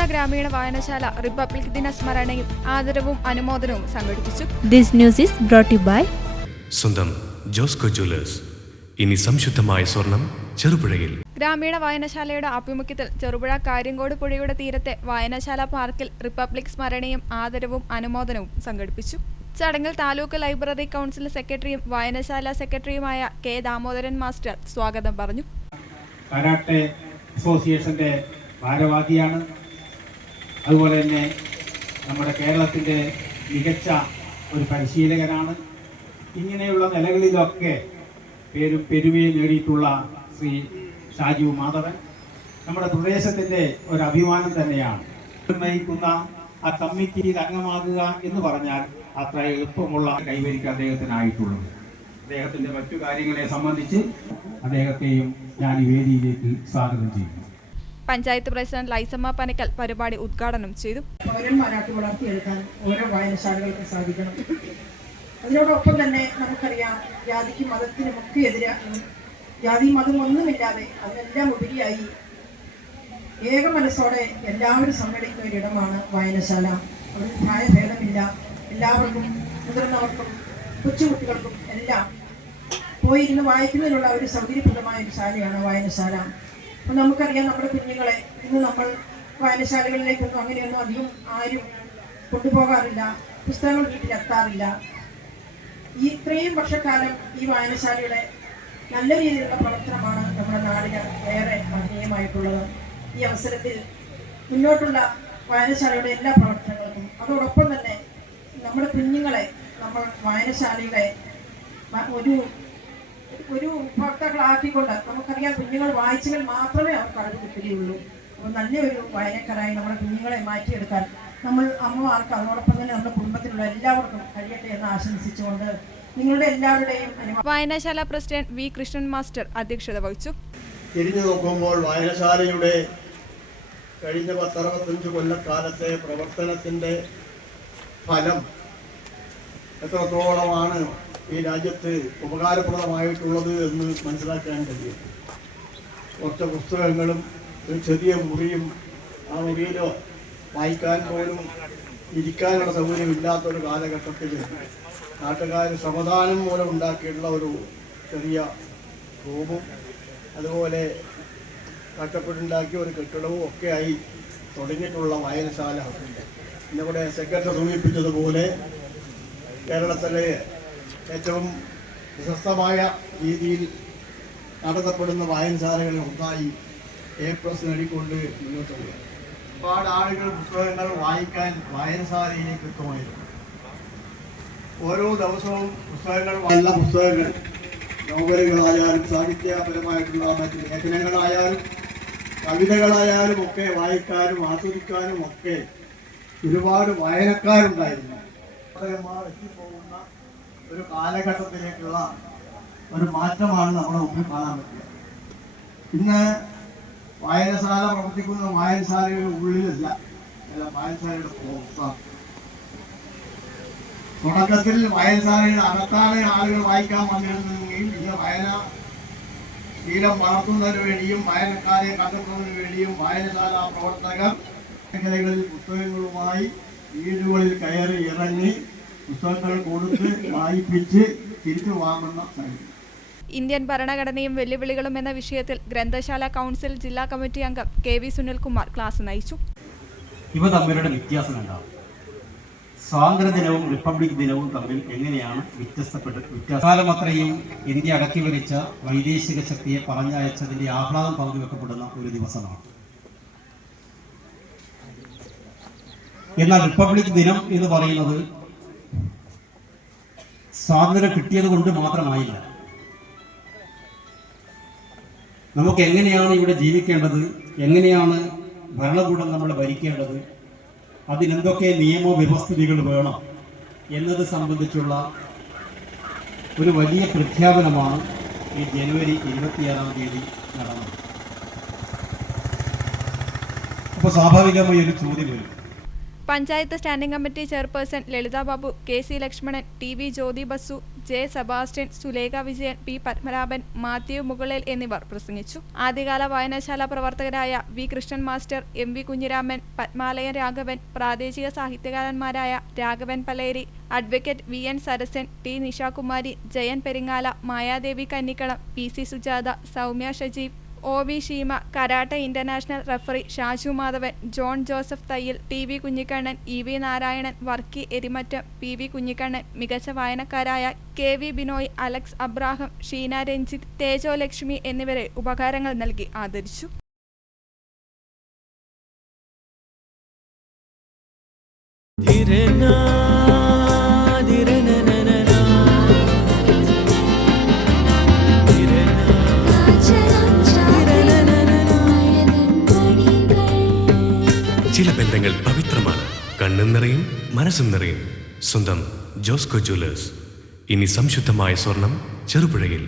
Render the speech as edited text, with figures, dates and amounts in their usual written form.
ചെറുപുഴ ഗ്രാമീണ വായനശാല റിപ്പബ്ലിക് ദിന സ്മരണയും ആദരവും അനുമോദനവും സംഘടിപ്പിച്ചു. This news is brought to you സ്വന്തം ജോസ്കോ ജ്വല്ലേഴ്സ്. ഇനി സംശുദ്ധമായ സ്വർണം ചെറുപുഴയിൽ. ഗ്രാമീണ വായനശാലയുടെ ആഭിമുഖ്യത്തിൽ ചെറുപുഴ കാര്യങ്കോട് പുഴയുടെ തീരത്തെ വായനശാല പാർക്കിൽ റിപ്പബ്ലിക് സ്മരണയും ആദരവും അനുമോദനവും സംഘടിപ്പിച്ചു. ചടങ്ങിൽ താലൂക്ക് ലൈബ്രറി കൗൺസിൽ സെക്രട്ടറിയും വായനശാല സെക്രട്ടറിയുമായ കെ ദാമോദരൻ മാസ്റ്റർ സ്വാഗതം പറഞ്ഞു. കരാട്ടെ അസോസിയേഷന്റെ ഭാരവാഹിയാണ്. അതുപോലെ തന്നെ നമ്മുടെ കേരളത്തിൻ്റെ മികച്ച ഒരു പരിശീലകനാണ്. ഇങ്ങനെയുള്ള നിലകളിലൊക്കെ പേരും പെരുമയും നേടിയിട്ടുള്ള ശ്രീ ഷാജീവ് മാധവൻ നമ്മുടെ പ്രദേശത്തിൻ്റെ ഒരു അഭിമാനം തന്നെയാണ്. നയിക്കുന്ന ആ കമ്മിറ്റിയിൽ അംഗമാകുക എന്ന് പറഞ്ഞാൽ അത്ര എളുപ്പമുള്ള കൈവരിക്കാൻ അദ്ദേഹത്തിനായിട്ടുള്ളത്. അദ്ദേഹത്തിൻ്റെ മറ്റു കാര്യങ്ങളെ സംബന്ധിച്ച് അദ്ദേഹത്തെയും ഞാൻ ഈ വേദിയിലേക്ക് സ്വാഗതം ചെയ്യുന്നു. പഞ്ചായത്ത് പ്രസിഡന്റ് ലൈസമ്മ പനക്കൽ പരിപാടി ഉദ്ഘാടനം ചെയ്തു. പൗരന്മാരാക്കി വളർത്തിയെടുക്കാൻ ഓരോ വായനശാലകൾക്ക് സാധിക്കണം. അതിനോടൊപ്പം തന്നെ നമുക്കറിയാം, ജാതിക്കും മതത്തിനും ഒക്കെ എതിരാണ്. ജാതി മതം ഒന്നുമില്ലാതെ അതിനെല്ലാം ഉപരിയായി ഏക മനസ്സോടെ എല്ലാവരും സമ്മേളിക്കുന്ന ഒരിടമാണ് വായനശാല. അവിടെ പ്രായഭേദമില്ല, എല്ലാവർക്കും, മുതിർന്നവർക്കും കൊച്ചുകുട്ടികൾക്കും എല്ലാം പോയിരുന്ന് വായിക്കുന്നതിനുള്ള ഒരു സൗകര്യപ്രദമായ ഒരു ശാലയാണ് വായനശാല. അപ്പം നമുക്കറിയാം, നമ്മുടെ കുഞ്ഞുങ്ങളെ ഇന്ന് നമ്മൾ വായനശാലകളിലേക്കൊന്നും അങ്ങനെയൊന്നും അധികം ആരും കൊണ്ടുപോകാറില്ല, പുസ്തകങ്ങൾ വീട്ടിലെത്താറില്ല. ഈ ഇത്രയും വർഷക്കാലം ഈ വായനശാലയുടെ നല്ല രീതിയിലുള്ള പ്രവർത്തനമാണ് നമ്മുടെ നാടിന് ഏറെ മഹനീയമായിട്ടുള്ളത്. ഈ അവസരത്തിൽ മുന്നോട്ടുള്ള വായനശാലയുടെ എല്ലാ പ്രവർത്തനങ്ങൾക്കും അതോടൊപ്പം തന്നെ നമ്മുടെ കുഞ്ഞുങ്ങളെ നമ്മൾ വായനശാലയുടെ ഒരു ഉപഭോക്താക്കളാക്കിക്കൊണ്ട്, നമുക്കറിയാം കുഞ്ഞുങ്ങൾ വായിച്ചെങ്കിൽ മാത്രമേ അവർക്ക് അറിവ് കിട്ടുകയുള്ളൂ. അപ്പോൾ നല്ലൊരു വായനക്കാരായി നമ്മുടെ കുഞ്ഞുങ്ങളെ മാറ്റിയെടുക്കാൻ നമ്മൾ അമ്മമാർക്ക് അതോടൊപ്പം തന്നെ നമ്മുടെ കുടുംബത്തിലുള്ള എല്ലാവർക്കും കഴിയട്ടെ എന്ന് ആശംസിച്ചുകൊണ്ട് നിങ്ങളുടെ എല്ലാവരുടെയും വായനശാല പ്രസിഡന്റ് വി കൃഷ്ണൻ മാസ്റ്റർ അധ്യക്ഷത വഹിച്ചു. തിരിഞ്ഞു നോക്കുമ്പോൾ വായനശാലയുടെ കഴിഞ്ഞ 10-65 കൊല്ലക്കാലത്തെ പ്രവർത്തനത്തിൻ്റെ ഫലം എത്രത്തോളമാണ് ഈ രാജ്യത്ത് ഉപകാരപ്രദമായിട്ടുള്ളത് എന്ന് മനസ്സിലാക്കാൻ കഴിയും. കുറച്ച് പുസ്തകങ്ങളും ഒരു ചെറിയ മുറിയും, ആ മുറിയിലോ വായിക്കാൻ പോലും ഇരിക്കാനുള്ള സൗകര്യമില്ലാത്തൊരു കാലഘട്ടത്തിൽ നാട്ടുകാർ ശ്രമദാനം മൂലം ഉണ്ടാക്കിയിട്ടുള്ള ഒരു ചെറിയ റൂമും അതുപോലെ കഷ്ടപ്പെട്ടുണ്ടാക്കിയ ഒരു കെട്ടിടവും ഒക്കെയായി തുടങ്ങിയിട്ടുള്ള വായനശാല ഇന്നിവിടെ സെക്രട്ടറി സൂചിപ്പിച്ചതുപോലെ കേരളത്തിലെ ഏറ്റവും പ്രശസ്തമായ രീതിയിൽ നടത്തപ്പെടുന്ന വായനശാലകളിൽ ഒന്നായി A+ നേടിക്കൊണ്ട് മുന്നോട്ട് പോകുക. ഒരുപാട് ആളുകൾ പുസ്തകങ്ങൾ വായിക്കാൻ വായനശാലയിലേക്ക് എത്തുമായിരുന്നു. ഓരോ ദിവസവും നല്ല പുസ്തകങ്ങൾ, നോവലുകളായാലും സാഹിത്യപരമായിട്ടുള്ള മറ്റ് ലേഖനങ്ങളായാലും കവിതകളായാലും ഒക്കെ വായിക്കാനും ആസ്വദിക്കാനും ഒക്കെ ഒരുപാട് വായനക്കാരുണ്ടായിരുന്നു. പുസ്തകന്മാർ എത്തിപ്പോകുന്ന ഒരു കാലഘട്ടത്തിലേക്കുള്ള ഒരു മാറ്റമാണ് നമ്മുടെ മുമ്പിൽ കാണാൻ പറ്റുക. ഇന്ന് വായനശാല പ്രവർത്തിക്കുന്ന വായനശാലയുടെ ഉള്ളിലല്ല, വായനശാലയുടെ പുറത്താണ്. തുടക്കത്തിൽ വായനശാലയുടെ അകത്താണ് ആളുകൾ വായിക്കാൻ വന്നിരുന്നെങ്കിൽ ഇന്ന് വായന ശീലം വളർത്തുന്നതിന് വേണ്ടിയും വായനക്കാരെ കണ്ടെത്തുന്നതിന് വേണ്ടിയും വായനശാല പ്രവർത്തകർ മേഖലകളിൽ പുസ്തകങ്ങളുമായി വീടുകളിൽ കയറി ഇറങ്ങി പുസ്തകങ്ങൾ കൊടുത്ത് വായിപ്പിച്ച് തിരിച്ചു വാങ്ങുന്ന സാഹചര്യം. ഇന്ത്യൻ ഭരണഘടനയും വെല്ലുവിളികളും എന്ന വിഷയത്തിൽ ഗ്രന്ഥശാല കൗൺസിൽ ജില്ലാ കമ്മിറ്റി അംഗം KV സുനിൽകുമാർ ക്ലാസ് നയിച്ചു. ഇവ തമ്മിലുള്ള വ്യത്യാസം ഉണ്ടാവും. സ്വാതന്ത്ര്യദിനവും റിപ്പബ്ലിക് ദിനവും തമ്മിൽ എങ്ങനെയാണ് വ്യത്യാസകാലം അത്രയും ഇന്ത്യ അടക്കി വരിച്ച വൈദേശിക ശക്തിയെ പറഞ്ഞയച്ചതിന്റെ ആഹ്ലാദം പങ്കുവെക്കപ്പെടുന്ന ഒരു ദിവസമാണ്. എന്നാൽ റിപ്പബ്ലിക് ദിനം എന്ന് പറയുന്നത് സ്വാതന്ത്ര്യം കിട്ടിയത് കൊണ്ട് മാത്രമായില്ല. നമുക്ക് എങ്ങനെയാണ് ഇവിടെ ജീവിക്കേണ്ടത്, എങ്ങനെയാണ് ഭരണകൂടം നമ്മളെ ഭരിക്കേണ്ടത്, അതിനെന്തൊക്കെ നിയമവ്യവസ്ഥിതികൾ വേണം എന്നത് സംബന്ധിച്ചുള്ള ഒരു വലിയ പ്രഖ്യാപനമാണ് ഈ ജനുവരി 26-ാം തീയതി നടന്നത്. അപ്പോൾ സ്വാഭാവികമായി ഒരു ചോദ്യം വരും. Panchayat standing committee chairperson Lalitha Babu, K C Lakshmanan, T V Jyothi Basu, J Sebastian, Sulekha Vijayan, P Padmanabhan, Mathew Mukalel എന്നിവർ പ്രസംഗിച്ചു. ആദ്യകാല വായനശാല പ്രവർത്തകരായ V Krishnan master, M V Kunhiraman, Padmalayan Raghavan, പ്രാദേശിക സാഹിത്യകാരന്മാരായ Raghavan Paleri, advocate V N Sarasan, T Nishakumari, Jayan Peringala, Mayadevi Kannikkalam, P C Sujatha, Soumya Shajeev, O V Sheema, karate international referee Shaju Madhavan, John Joseph Thayyil, T V Kunhikannan, E V Narayanan, Varkey Erimattam, P V Kunhikannan, മികച്ച വായനക്കാരായ K V Binoy, Alex Abraham, Sheena Ranjith, Thejo Lakshmi എന്നിവരെ ഉപഹാരങ്ങൾ നൽകി ആദരിച്ചു. ചില ബന്ധങ്ങൾ പവിത്രമാണ്. കണ്ണും നിറയും മനസ്സും നിറയും. സ്വന്തം ജോസ്കോ ജ്വല്ലേഴ്സ്. ഇനി സംശുദ്ധമായ സ്വർണം ചെറുപുഴയിൽ.